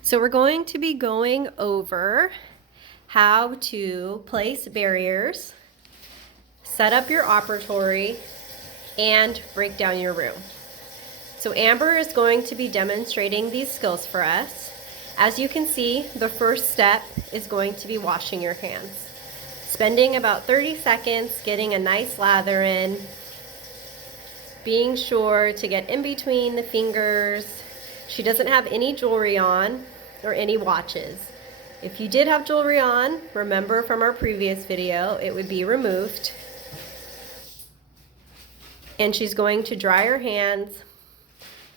So we're going to be going over how to place barriers, set up your operatory, and break down your room. So Amber is going to be demonstrating these skills for us. As you can see, the first step is going to be washing your hands. Spending about 30 seconds getting a nice lather in, being sure to get in between the fingers. She doesn't have any jewelry on or any watches. If you did have jewelry on, remember from our previous video, it would be removed. And she's going to dry her hands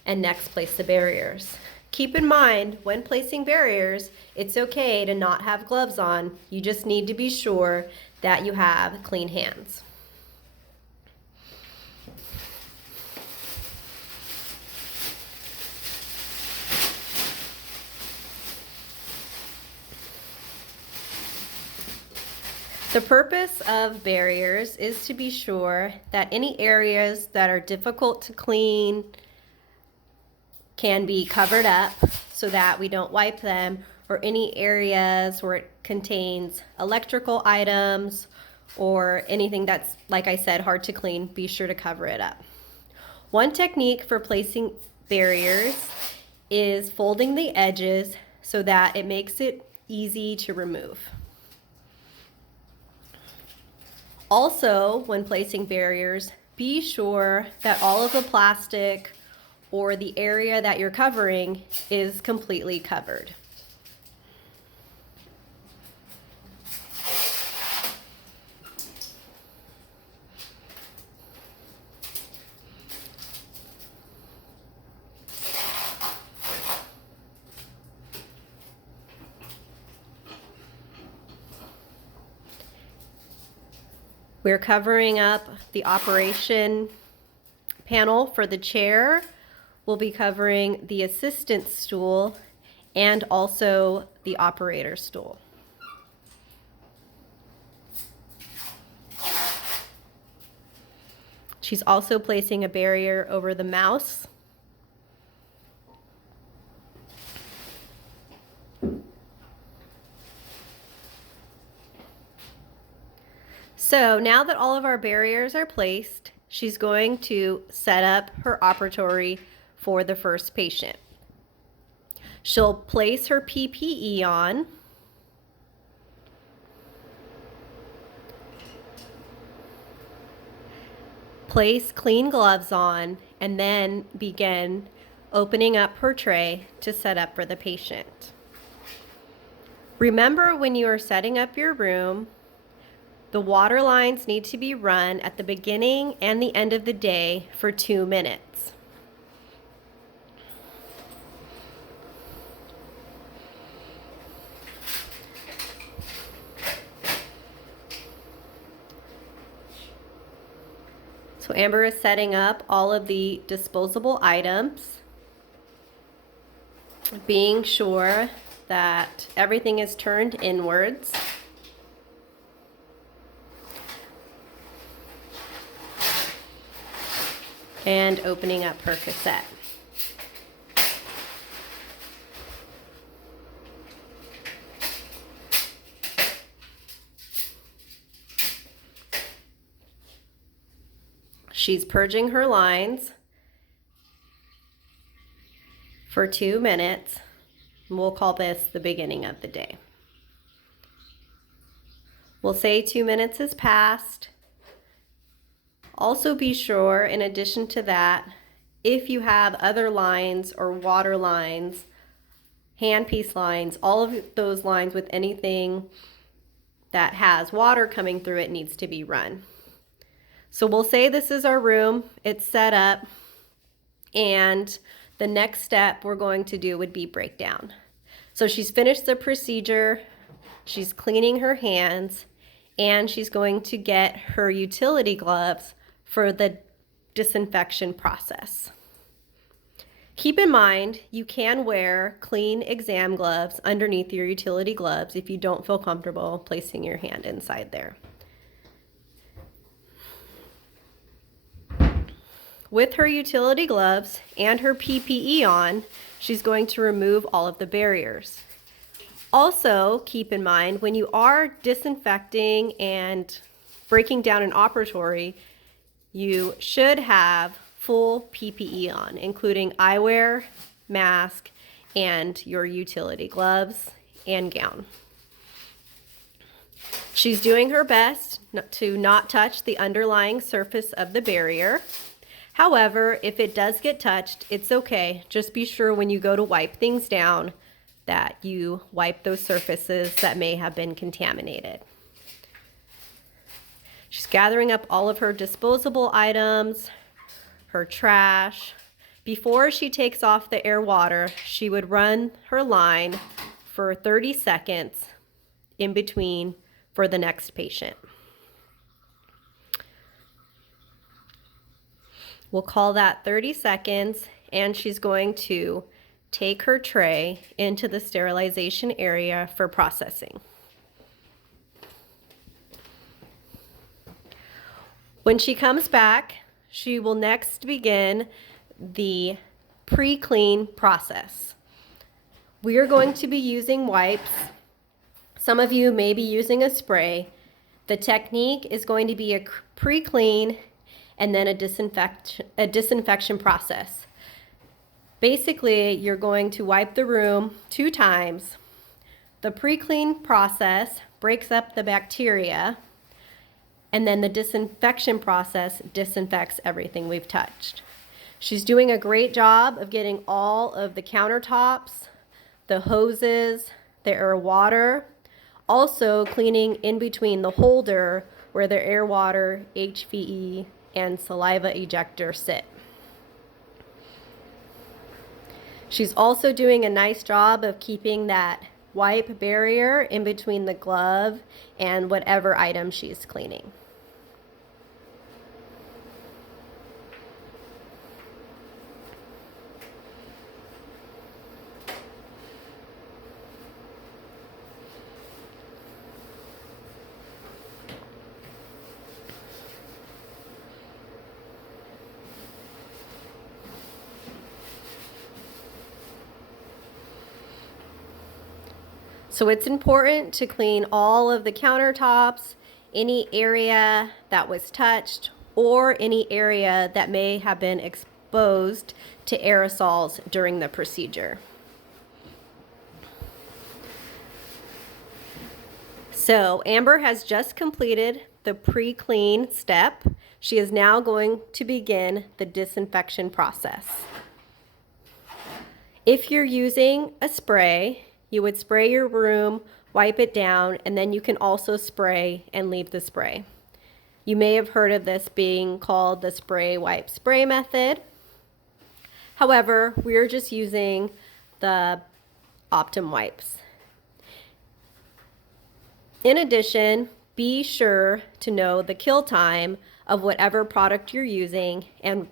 and next place the barriers. Keep in mind, when placing barriers, it's okay to not have gloves on. You just need to be sure that you have clean hands. The purpose of barriers is to be sure that any areas that are difficult to clean can be covered up so that we don't wipe them, or any areas where it contains electrical items or anything that's, like I said, hard to clean, be sure to cover it up. One technique for placing barriers is folding the edges so that it makes it easy to remove. Also, when placing barriers, be sure that all of the plastic or the area that you're covering is completely covered. We're covering up the operation panel for the chair. We'll be covering the assistant stool and also the operator stool. She's also placing a barrier over the mouse. So now that all of our barriers are placed, she's going to set up her operatory for the first patient. She'll place her PPE on. Place clean gloves on, and then begin opening up her tray to set up for the patient. Remember, when you are setting up your room, the water lines need to be run at the beginning and the end of the day for 2 minutes. So Amber is setting up all of the disposable items, being sure that everything is turned inwards. And opening up her cassette. She's purging her lines for 2 minutes. We'll call this the beginning of the day. We'll say 2 minutes has passed. Also be sure, in addition to that, if you have other lines or water lines, handpiece lines, all of those lines with anything that has water coming through it needs to be run. So we'll say this is our room, it's set up, and the next step we're going to do would be breakdown. So she's finished the procedure, she's cleaning her hands, and she's going to get her utility gloves for the disinfection process. Keep in mind, you can wear clean exam gloves underneath your utility gloves if you don't feel comfortable placing your hand inside there. With her utility gloves and her PPE on, she's going to remove all of the barriers. Also, keep in mind, when you are disinfecting and breaking down an operatory, you should have full PPE on, including eyewear, mask, and your utility gloves and gown. She's doing her best to not touch the underlying surface of the barrier. However, if it does get touched, it's okay. Just be sure when you go to wipe things down that you wipe those surfaces that may have been contaminated. She's gathering up all of her disposable items, her trash. Before she takes off the air water, she would run her line for 30 seconds in between for the next patient. We'll call that 30 seconds, and she's going to take her tray into the sterilization area for processing. When she comes back, she will next begin the pre-clean process. We are going to be using wipes. Some of you may be using a spray. The technique is going to be a pre-clean and then a disinfection process. Basically, you're going to wipe the room 2 times. The pre-clean process breaks up the bacteria, and then the disinfection process disinfects everything we've touched. She's doing a great job of getting all of the countertops, the hoses, the air water, also cleaning in between the holder where the air water, HVE, and saliva ejector sit. She's also doing a nice job of keeping that wipe barrier in between the glove and whatever item she's cleaning. So it's important to clean all of the countertops, any area that was touched, or any area that may have been exposed to aerosols during the procedure. So Amber has just completed the pre-clean step. She is now going to begin the disinfection process. If you're using a spray, you would spray your room, wipe it down, and then you can also spray and leave the spray. You may have heard of this being called the spray, wipe, spray method. However, we're just using the Optum wipes. In addition, be sure to know the kill time of whatever product you're using and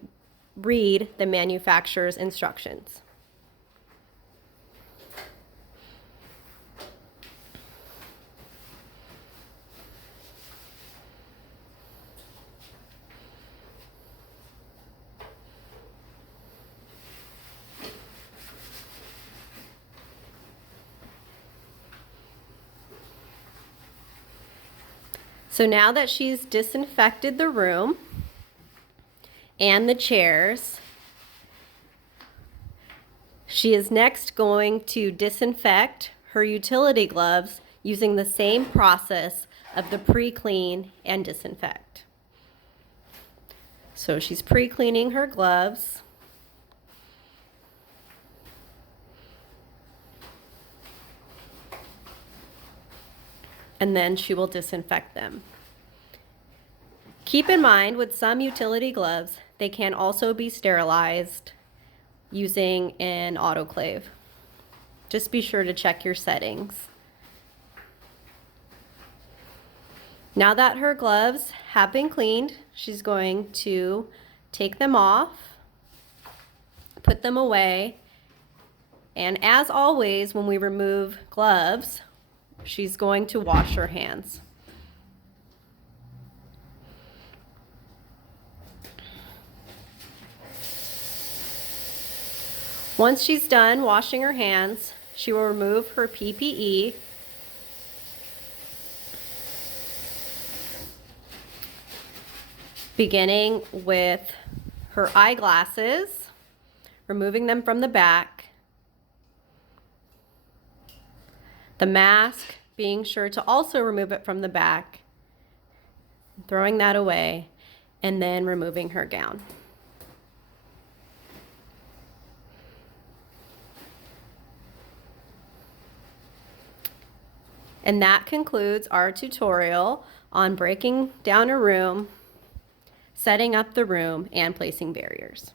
read the manufacturer's instructions. So now that she's disinfected the room and the chairs, she is next going to disinfect her utility gloves using the same process of the pre-clean and disinfect. So she's pre-cleaning her gloves. And then she will disinfect them. Keep in mind, with some utility gloves, they can also be sterilized using an autoclave. Just be sure to check your settings. Now that her gloves have been cleaned, she's going to take them off, put them away, and as always, when we remove gloves, she's going to wash her hands. Once she's done washing her hands, she will remove her PPE, beginning with her eyeglasses, removing them from the back, the mask, being sure to also remove it from the back, throwing that away, and then removing her gown. And that concludes our tutorial on breaking down a room, setting up the room, and placing barriers.